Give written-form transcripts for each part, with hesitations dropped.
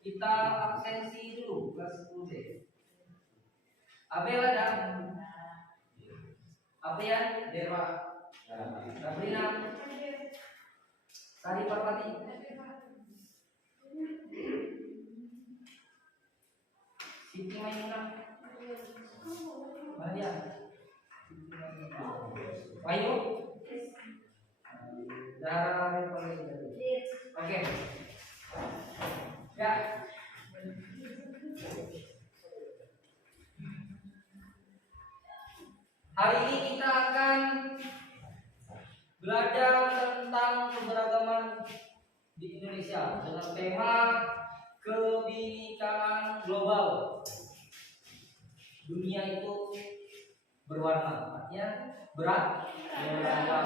kita absensi dulu kelas 10 B. Abel ada? Aprian? Dewa? Sabrina? Sari Parwati? Siti Maimunah? Mana dia? Ayo? Dara Oke. Ya. Hari ini kita akan belajar tentang keberagaman di Indonesia dengan tema kebinekaan global. Dunia itu berwarna, artinya beragam.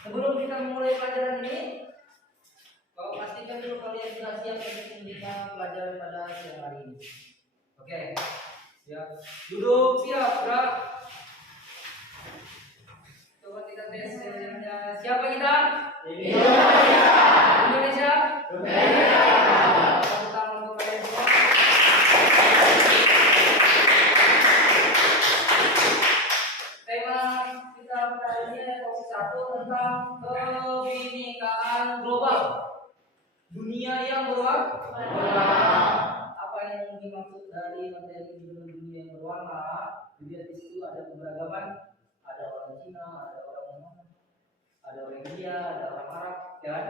Sebelum kita memulai pelajaran ini, kau pastikan dulu kalian sudah siap untuk memberikan pelajaran pada siang hari ini. Oke, siap. Duduk, siap, gerak. Coba kita tes sebenarnya. Siapa kita? Indonesia. Tentang kebinekaan global, dunia yang berwarna. Apa yang dimaksud dari materi dunia yang berwarna? Dilihat di situ ada keberagaman, ada orang Cina, ada orang Muhammad, ada orang India, ada orang Arab, dan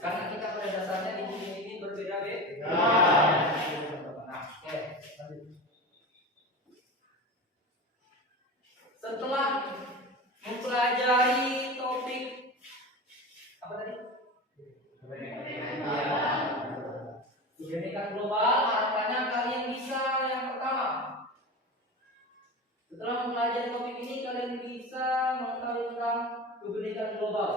karena kita pada dasarnya di dunia ini berbeda-beda. Nah, oke, lanjut. Setelah mempelajari topik apa tadi? Kebinekaan global, harapannya kalian bisa yang pertama. Setelah mempelajari topik ini, kalian bisa mengetahui tentang kebinekaan global.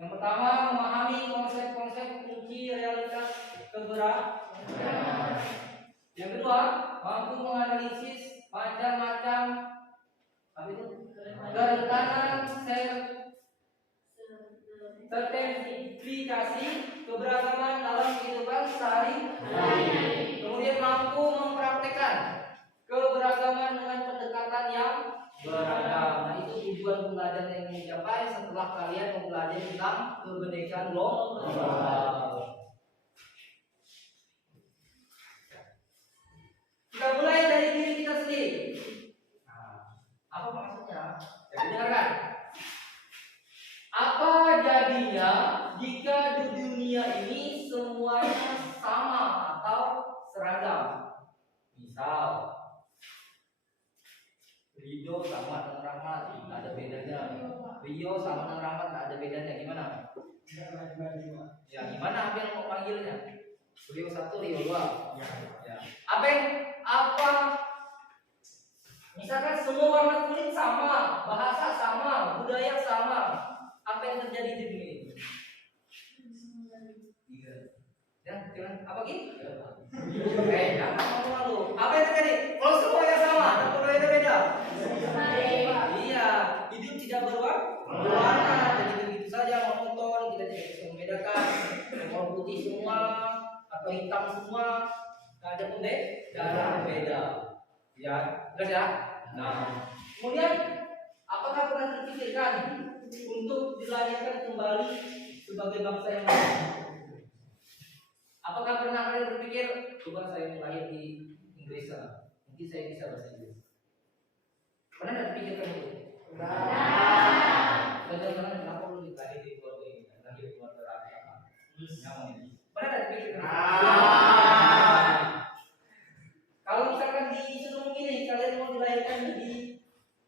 Yang pertama, memahami konsep-konsep kunci realitas keberagaman. Yang kedua, mampu menganalisis macam-macam kerentanan sertifikasi keberagaman dalam kehidupan sehari-hari. Kemudian mampu mempraktekkan keberagaman dengan pendekatan yang beragam. Nah, itu tujuan pembelajaran yang ingin dicapai setelah kalian mempelajari tentang kebinekaan global. Kita mulai dari diri kita sendiri. Apa maksudnya? Jadi dengarkan. Apa jadinya jika di dunia ini semuanya sama atau seragam? Misal, Ridho sama dengan Rahmat, tidak ada bedanya. Rio sama dengan Rahmat, tidak ada bedanya. Gimana? Ya, gimana apa yang mau panggilnya? Rio 1, Rio 2. Ya. Apa? Misalkan semua warna kulit sama, bahasa sama, budaya sama, apa yang terjadi di dunia ini? Ya, gimana? Apa gitu? Jangan ngomong malu. Apa yang terjadi? Kalau semuanya sama, atau berbeda beda? Iya, hidup tidak berwarna. Jadi begitu saja monoton, kita tidak bisa membedakan. Mau putih semua atau hitam semua, tidak ada pembeda. Ya, jelas ya. Nah, kemudian apakah pernah terpikirkan untuk dilahirkan kembali sebagai bangsa yang lain? Apakah pernah kalian berpikir, coba saya lahir di Inggris sana, mungkin saya bisa bahasa Inggris? Pernah tidak terpikirkan itu? Pernah. Bagaimana kenapa lu lahir di keluarga ini, lahir di keluarga rakyat? Pernah tidak terpikirkan? Kalau misalkan disuruh memilih, kalian mau dilahirkan di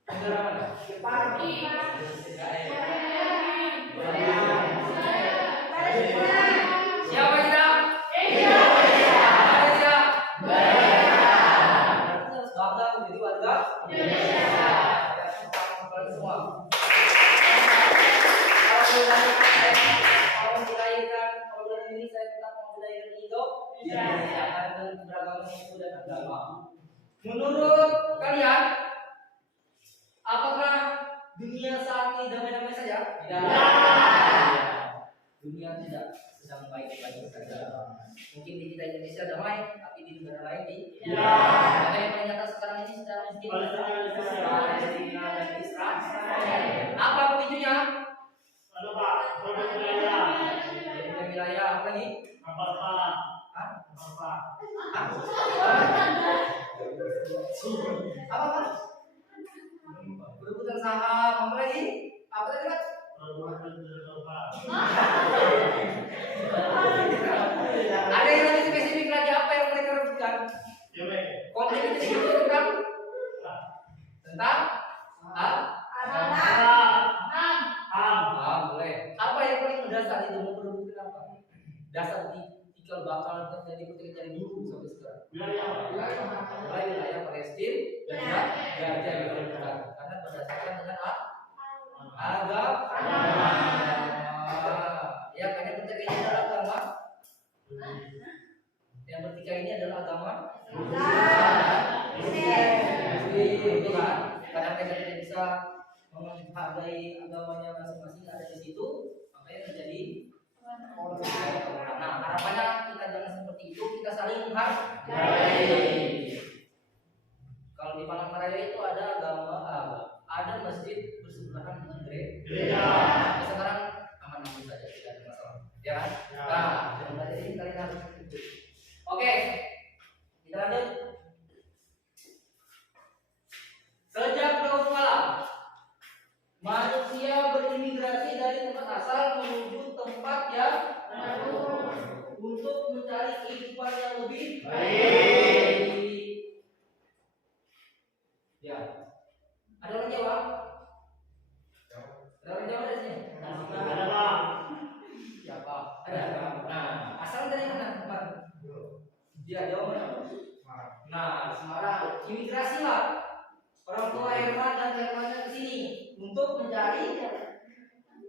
negara mana? Jepang. Siapa kita? Indonesia. Berarti harus bangga menjadi warga Indonesia. Kalian semua. Kalau dari ini saya tetap mau dilahirkan di Indonesia. Ada keberagaman suku dan agama. Menurut kalian, apakah dunia saat ini damai-damai saja? Tidak. dunia tidak sedang baik-baik saja. Mungkin di kita Indonesia damai, tapi di negara lain Mana yang paling nyata sekarang ini secara miskin? Palestina dan Israel. Apa pemicunya? Wilayah apa lagi? Apa? Berebutan saham, apa lagi? Apa tadi Mas? Ada yang lebih spesifik lagi apa yang mereka rebutkan? Konflik itu tentang boleh. Apa yang paling mendasar itu memperebutkan apa? Dasar tikal bakal terjadi dari dulu sampai sekarang. Wilayah Palestina dan Gaza diperebutkan karena berdasarkan dengan agama. Ya, karena bertikai ini adalah agama. Yang bertikai ini adalah agama. Itu kan? Karena mereka tidak bisa menghargai agamanya masing-masing ada di situ, makanya terjadi konflik. Nah, harapannya kita jangan seperti itu, kita saling menghargai. Kalau di Palangkaraya itu ada agama, ada masjid bersebelahan dengan gereja. Sekarang aman-aman saja, tidak ada masalah. Ya kan? Nah, jadi ini kalian harus ikut. Oke, kita lanjut. Sejak dahulu kala, manusia berimigrasi dari tempat asal menuju tempat yang baru untuk mencari kehidupan yang lebih baik. Ya, ada orang Jawa? Ada orang Jawa di sini? Ada Pak. Siapa? Ada. Nah, asal dari mana Pak? Dia Jawa mana? Nah, Semarang. Imigrasi lah. Orang tua Herman dan Hermannya ke sini untuk mencari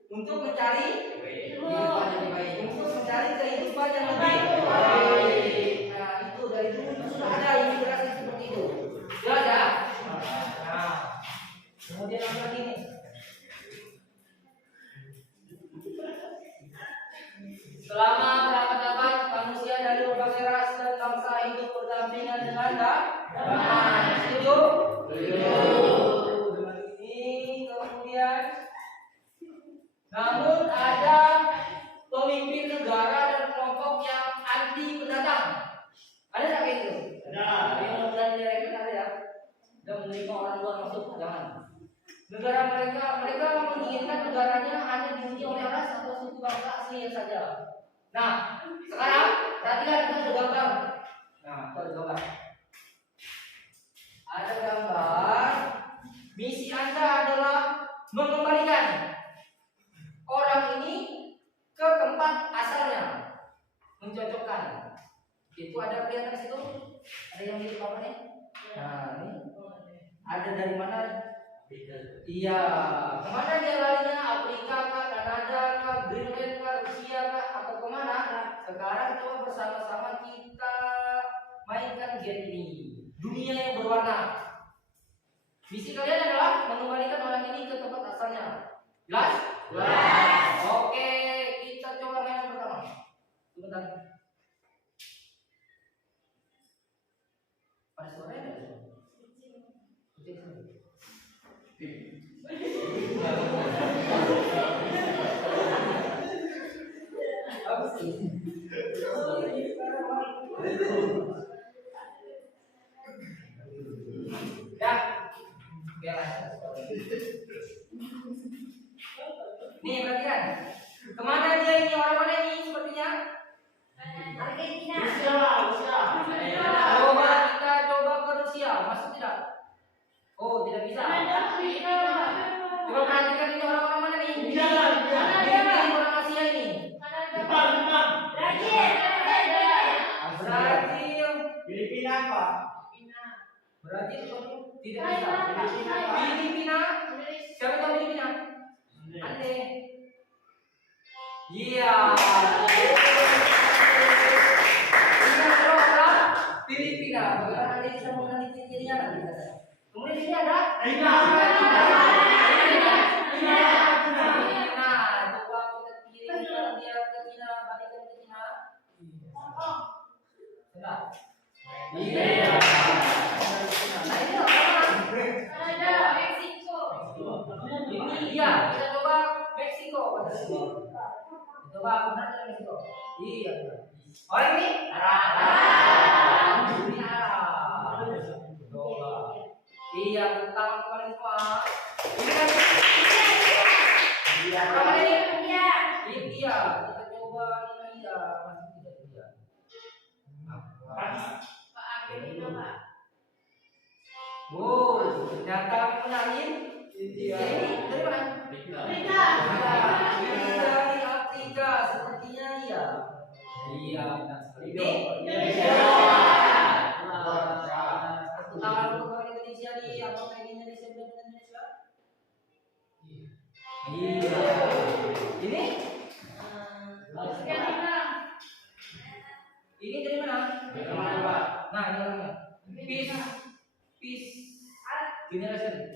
kehidupan yang baik, untuk mencari kehidupan yang lebih baik. Nah, itu dari dulu sudah ada imigrasi seperti itu. Jelas ya? Nah, kemudian apa lagi nih? Selama berabad-abad manusia dari berbagai ras dan bangsa hidup berdampingan dengan damai. Setuju? Dengan ini kemudian, namun ada pemimpin negara dan kelompok yang anti pendatang. Ada tak kayak itu? Ada. Yang berani direken ada ya? Dan menerima orang luar masuk, jangan. Negara mereka menginginkan negaranya hanya dihuni oleh ras atau suku bangsa asli saja. Nah, sekarang perhatikan kita ada gambar. Nah, itu ada gambar. Ada gambar. Misi Anda adalah mengembalikan orang ini ke tempat asalnya, mencocokkan. Itu ada kelihatan di situ. Ada yang lihat apa nih? Nah, ini ada dari mana? Iya, kemana dia larinya? Afrika kah, Kanada kah, Greenland kah, Rusia kah, atau kemana? Sekarang coba bersama-sama kita mainkan game ini. Dunia yang berwarna. Misi kalian adalah mengembalikan orang ini ke tempat asalnya. Jelas? Jelas. Oke, kita coba main yang pertama. Sebentar. Ada suaranya nggak? Apa sih? Ya, nih perhatikan. Kemana dia ini, orang mana ini sepertinya? Argentina. Rusia. Kita coba ke Rusia, masuk tidak? Oh, tidak bisa. Coba perhatikan ini orang-orang mana nih? Ini orang Asia ini. Brazil. Filipina apa? Brazil tidak bisa. Filipina. Siapa tahu Filipina? Ande. Iya. Filipina. Bagaimana Anda bisa mengenali ciri-cirinya nanti? Kemudian ini ada China. Coba kita pilih dia ke Iya. Nah ini apa? Meksiko. Ini iya, kita coba Meksiko. Coba benar tidak Meksiko? Iya. Orang ini Arab. Ini Arab. Coba. Iya, pertama kali semua. Ini kan Iya. Pertama ini India. Kita coba India. Masih tidak India. Oh, ternyata menangin India. Dari mana? Dari Afrika, sepertinya iya. Iya, benar sekali. Indonesia. Satu tangan untuk orang Indonesia nih. Apakah ini Indonesia benar Indonesia? Iya. Ini? Ini dari mana? Nah, ini orangnya. Peace generation.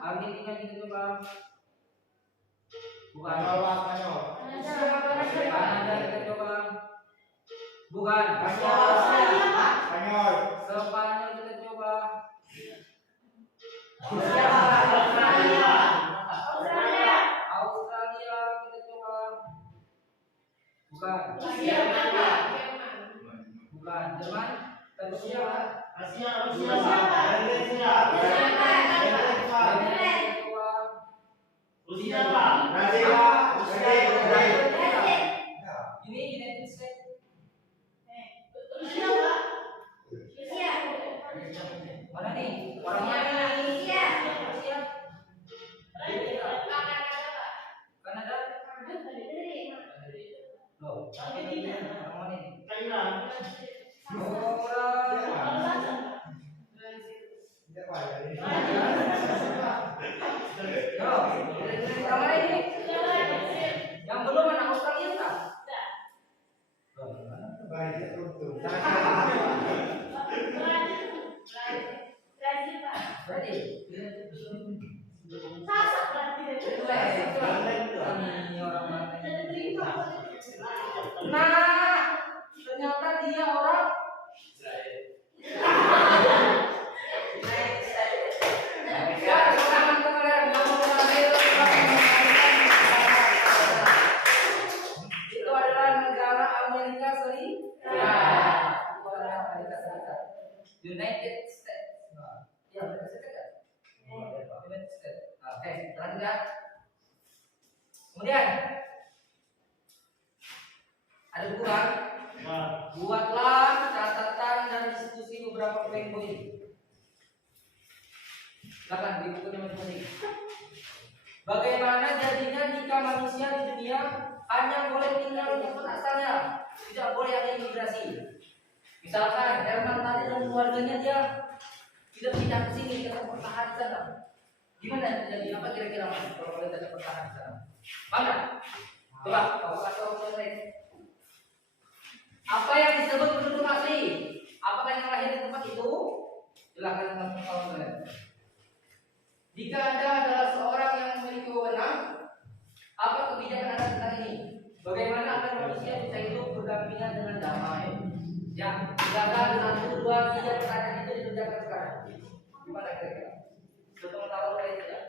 Argentina kita coba. Bukan. Kanada kita coba. Bukan. Spanyol kita coba. Australia kita coba. Bukan. Bukan. Jerman. Rusia. Ini United States. Mana nih? Orang mana nih? Rusia. Kanada. Loh, orang mana nih? Yang belum anak Australia kan? Nah, ternyata dia orang itu adalah negara Amerika Serikat. United States. Ya, Amerika Serikat. United States. Oke, lanjut. Kemudian ada buku kan? Buatlah catatan dan diskusi beberapa poin-poin. Silakan di bukunya masing-masing. Bagaimana jadinya jika manusia di dunia hanya boleh tinggal di tempat asalnya, tidak boleh ada imigrasi? Misalkan Herman tadi dan keluarganya dia tidak pindah ke sini, tetap bertahan di sana. Gimana jadi? Apa kira-kira mas kalau boleh tetap bertahan di sana? Mana? Coba kamu kasih tahu saya. Apa yang disebut penduduk asli? Apakah yang lahir di tempat itu? Silakan mas tahu saya. Jika Anda adalah seorang yang memiliki wewenang, apa kebijakan Anda tentang ini? Bagaimana agar manusia bisa hidup berdampingan dengan damai? Ya, silakan 1, 2, 3 pertanyaan itu dikerjakan sekarang. Gimana kira-kira? Sudah tahu saya tidak?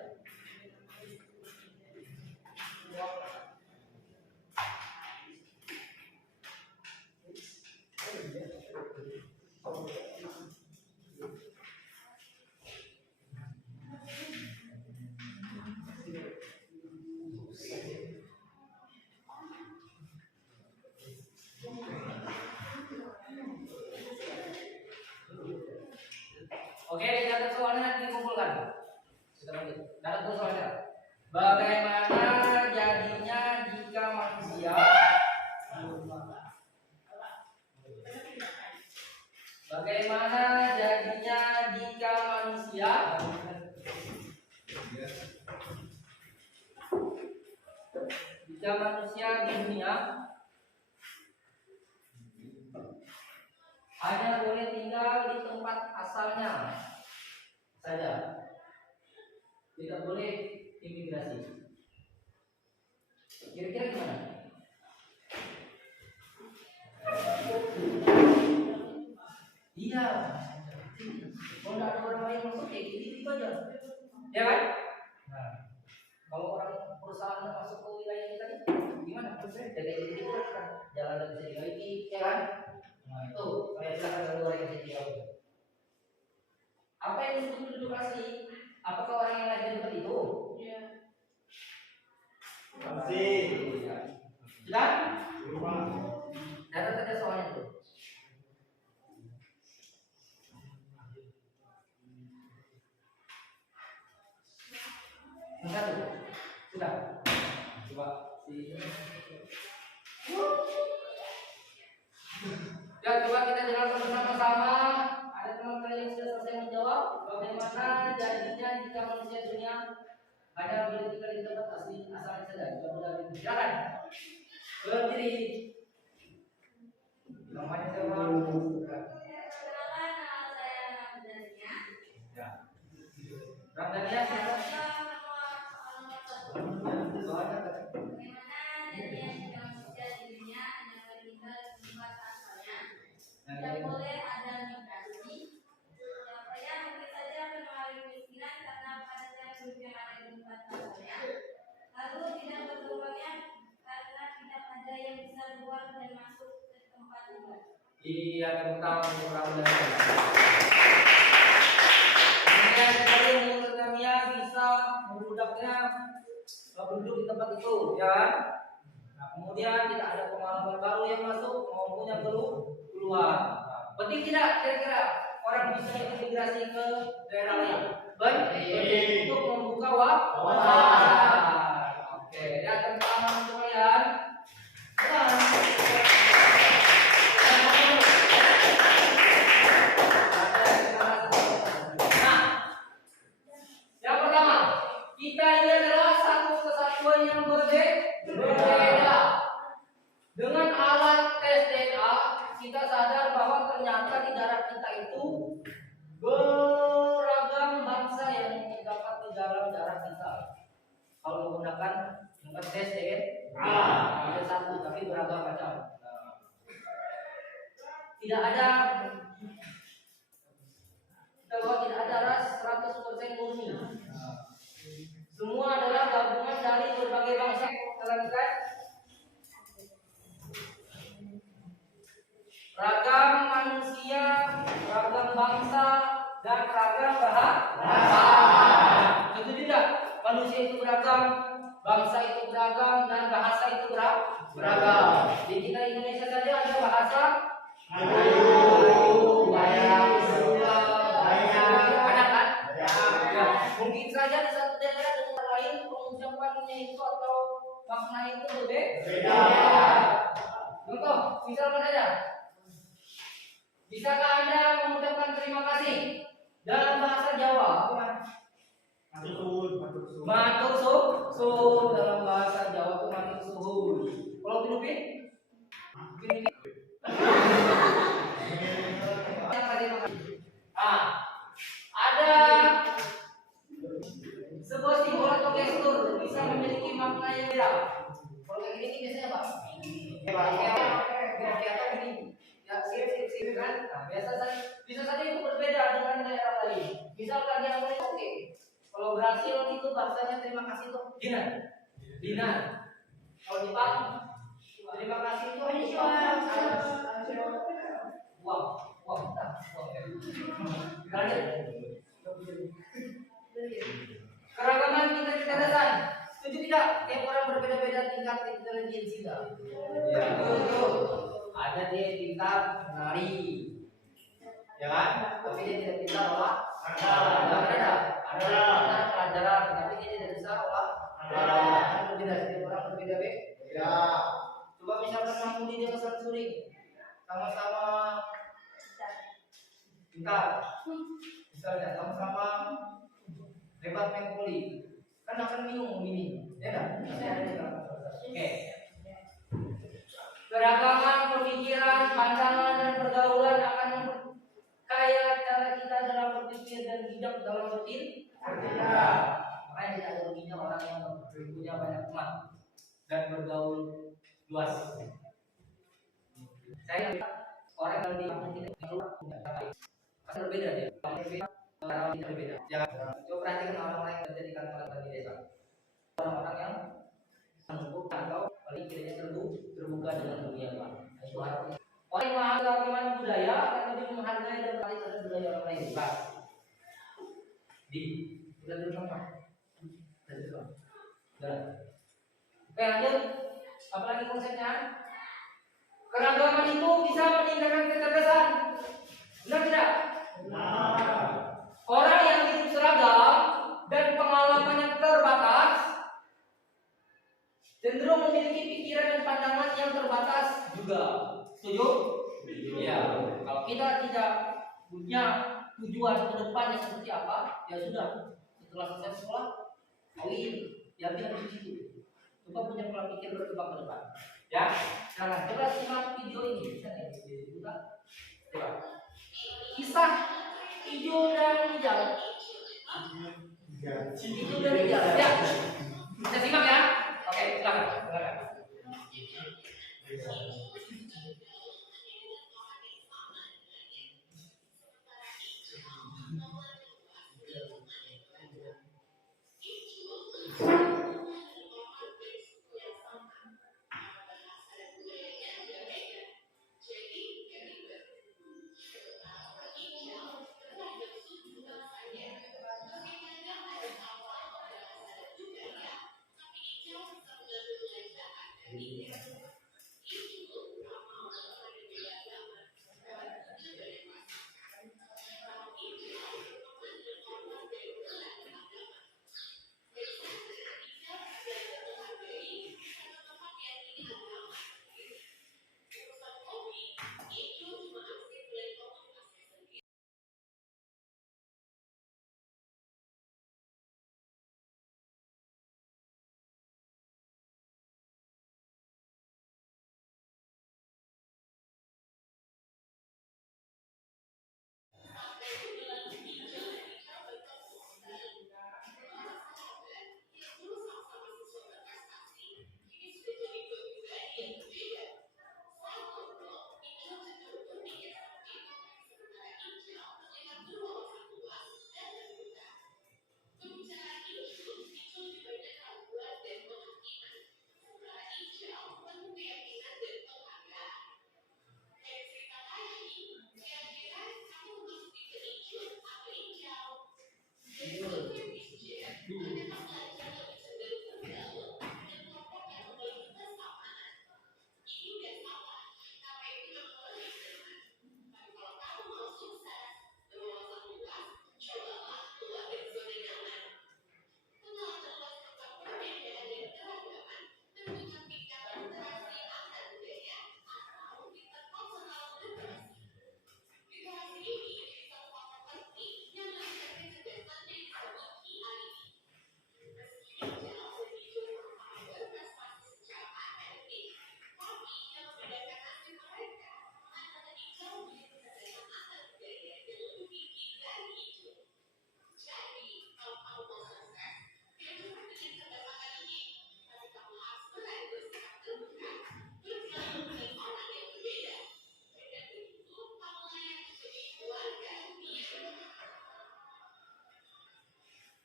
Oke, catat soalnya nanti dikumpulkan. Kita lanjut. Catat dulu soalnya. Bagaimana jadinya jika manusia di dunia hanya boleh tinggal di tempat asalnya saja, tidak boleh imigrasi. Kira-kira gimana? Iya. Kalau nggak ada orang lain masuk, ya gitu aja. Ya kan? Nah, kalau orang perusahaan masuk ke wilayah kita nih, gimana? Jadi itu kan jalan dan bisa dilalui, ya kan? Nah itu, saya silakan dari luar yang jadi jawab. Apa yang disebut penduduk asli? Apakah orang yang lahir di tempat itu? Iya. Masih. Sudah? Data saja soalnya itu. Yang satu. Sudah. Coba si. Ya, coba kita jalankan bersama-sama. Ada teman-teman yang sudah selesai menjawab bagaimana jadinya jika manusia dunia hanya boleh tinggal di tempat asli asalnya saja. Tidak boleh lagi. Silakan. Berdiri. Namanya siapa? Perkenalkan, nama saya Ramdhania. Ya. Ramdhania siapa? Soalnya Bagaimana jadinya jika manusia di dunia hanya boleh tinggal di tempat asalnya? Tidak boleh ada migrasi. Supaya mungkin saja akan mengalami kemiskinan karena padatnya penduduk yang ada di tempat asalnya. Lalu tidak berkembangnya karena tidak ada yang bisa keluar dan masuk ke tempat tinggal. iya, tepuk tangan untuk Ramdhania. Kemudian sekali menurut Ramdhania bisa membludaknya penduduk di tempat itu, ya. Nah, kemudian tidak ada pengalaman baru yang masuk maupun yang keluar. Penting tidak kira-kira orang bisa integrasi ke daerah lain? Penting untuk membuka wawasan. Oke, ya tepuk tangan untuk kalian. Nah, yang pertama, kita ini adalah satu kesatuan yang berbeda. Dengan alat tes DNA, kita sadar bahwa ternyata di darah kita itu beragam bangsa yang terdapat di dalam darah kita. Kalau menggunakan tes DNA, tidak satu tapi beragam macam. Tidak ada, kita bahwa tidak ada ras 100% murni. Semua adalah gabungan dari berbagai bangsa. Lanjutkan. Ragam manusia, ragam bangsa, dan ragam bahasa. Itu tidak. Manusia itu beragam, bangsa itu beragam, dan bahasa itu beragam. Di kita Indonesia saja ada bahasa Melayu, Bayak, Sunda, ada kan? Ya, mungkin saja di satu daerah dengan lain pengucapannya itu atau maknanya itu berbeda. Contoh, misalkan saja, bisakah Anda mengucapkan terima kasih dalam bahasa Jawa? Matur suhun dalam bahasa Jawa itu matur suhun. Kalau Filipin? Ada sebuah simbol atau gestur bisa memiliki makna yang beda. Kalau kayak gini biasanya apa? Oke atau gini? Ya sip kan? Nah, bisa saja itu berbeda dengan daerah lain. Misalkan yang lain oke. Kalau Brasil itu bahasanya terima kasih itu dinar. Kalau Jepang terima kasih itu Wah. Lanjut. Keragaman tingkat kecerdasan. Setuju tidak? Tiap orang berbeda-beda tingkat intelijensinya. Ya, betul. Ada dia tingkat menari, ya kan? Tapi dia tidak bisa olahraga. Ada tingkat pelajaran, tapi dia tidak bisa olahraga. Berbeda, setiap orang berbeda-beda. Ya. Coba misalkan Mahmudi dia pesan suring, sama-sama tingkat. Misalnya sama-sama hebat main voli, kan akan bingung ini, ya kan? Oke. Keragaman pemikiran, pandangan dan pergaulan akan memperkaya cara kita dalam berpikir dan bijak dalam bertindak. Makanya tidak ada ruginya orang yang punya banyak teman dan bergaul luas. Saya orang kalau di kampung kita keluar punya cara lain. Pasti berbeda dia. Berbeda, cara kita berbeda. Ya, coba perhatikan orang-orang yang kerja di kantor di desa. Orang-orang yang menunggu atau paling kiranya terbuka dengan dunia luar. Itu harapannya. Orang yang menghargai budaya akan lebih menghargai dan mencari budaya orang lain. Bukan. Di kita dulu sama. Oke, lanjut. Apalagi konsepnya? Keragaman itu bisa meningkatkan kecerdasan. Benar tidak? Benar. Orang yang hidup seragam dan pengalamannya terbatas cenderung memiliki pikiran dan pandangan yang terbatas juga. Setuju? Iya. Kalau kita tidak punya tujuan ke depannya seperti apa, ya sudah. Setelah selesai sekolah, kawin, ya biar di situ. Coba punya pola pikir berkembang ke depan. Ya, sekarang coba simak video ini. Bisa nggak dibuka? Coba. Kisah hijau dan hijau. Hijau dan hijau. Ya, bisa simak ya. Oke, silakan.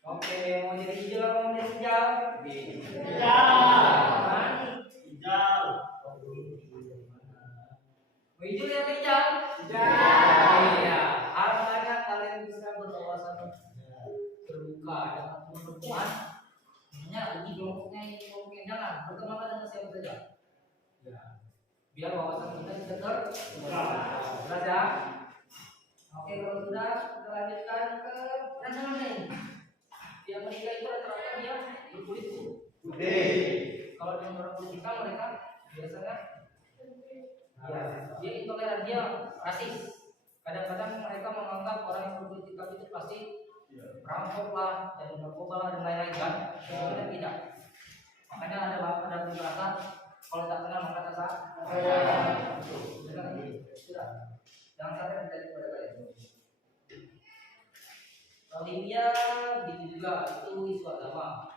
Oke, mau jadi hijau atau mau jadi hijau? Hijau. Mau hijau ya hijau? Hijau. Iya, harapannya kalian bisa berwawasan terbuka dengan teman-teman. Hanya ini kelompoknya jangan berteman dengan siapa saja. Ya, biar wawasan kita bisa terbuka. Jelas ya? Oke, kalau sudah kita lanjutkan ke rancangan lain. Yang menikah itu rata-rata dia berkulit putih. Kalau yang berkulit hitam mereka biasanya ya, dia intoleran, dia rasis. Kadang-kadang mereka menganggap orang yang berkulit hitam itu pasti perampok lah, dan narkoba lah dan lain-lain kan. Sebenarnya tidak. Makanya ada peribahasa kalau tak kenal maka tak sah. Dengar ini, sudah. Jangan sampai terjadi pada kalian. Rohingya gitu juga, itu isu agama.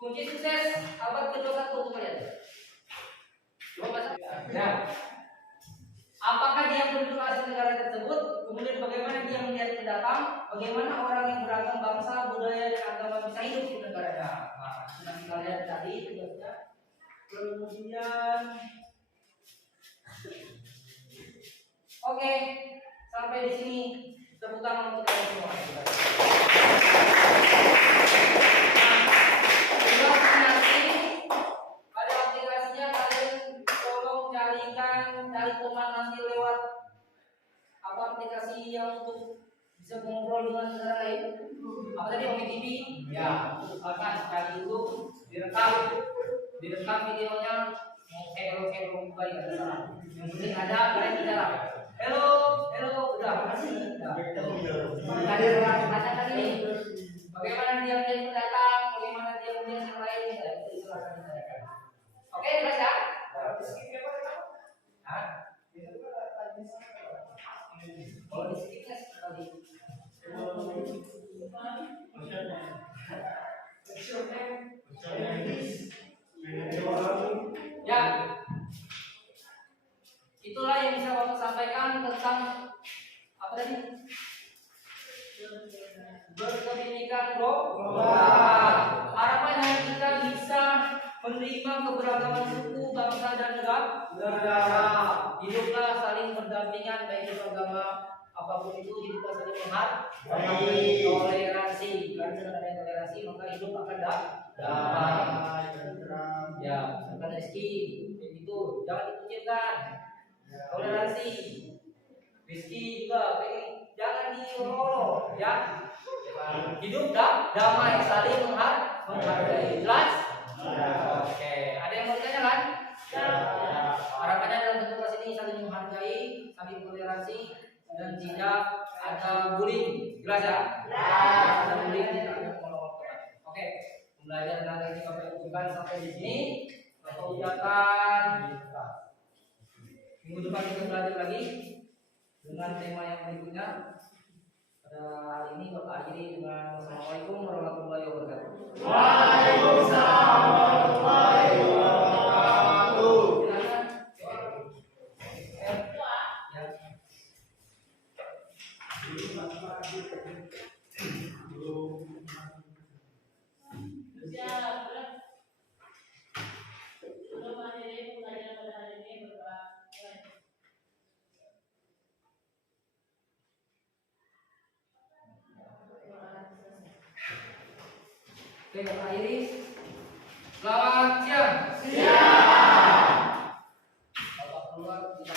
Kunci sukses abad ke-21 untuk kalian. Coba baca. Ya. Apakah dia penduduk asli negara tersebut, kemudian bagaimana dia melihat pendatang, bagaimana orang yang beragam bangsa, budaya dan agama bisa hidup di negaranya. Nah, sudah kita lihat tadi tugasnya. Kemudian oke, sampai di sini tepuk tangan untuk kalian semua. Tugas nanti pada aplikasinya kalian tolong cari teman nanti lewat apa aplikasi yang untuk bisa ngobrol dengan negara lain. Apa tadi Omi TV? Ya, akan cari itu direkam videonya. Hello baik ada salah. Yang penting ada kalian bicara. Hello, udah. Ada orang tanya tadi. Bagaimana dia menjadi pendatang, bagaimana dia menjadi yang lain, ya, itu silakan ditanyakan. Oke, jelas ya? Hah? Kalau di skipnya sekali. Ya, itulah yang bisa Bapak sampaikan tentang apa tadi? Berkebinekaan global. Harapannya kita bisa menerima keberagaman suku, bangsa dan negara. Hiduplah saling berdampingan baik beragama apapun itu, hiduplah saling menghargai, toleransi. Karena dengan adanya toleransi maka hidup akan damai. Ya, misalkan rezeki itu jangan dikucilkan. Toleransi, rezeki juga jangan diolok, ya. Hidup damai, saling menghargai. Jelas? Oke, ada yang mau ditanyakan? Harapannya dalam bentuk ini saling menghargai, saling toleransi, dan tidak ada bullying. Jelas ya? Ada bullying, tidak ada mengolok. Oke, pembelajaran hari ini Bapak ucapkan sampai di sini. Bapak ucapkan minggu depan kita belajar lagi dengan tema yang berikutnya. Pada hari ini Bapak akhiri dengan Assalamualaikum warahmatullahi wabarakatuh. Waalaikumsalam warahmatullahi wabarakatuh. Oke, Bapak akhiri. Selamat siang. Bapak keluar di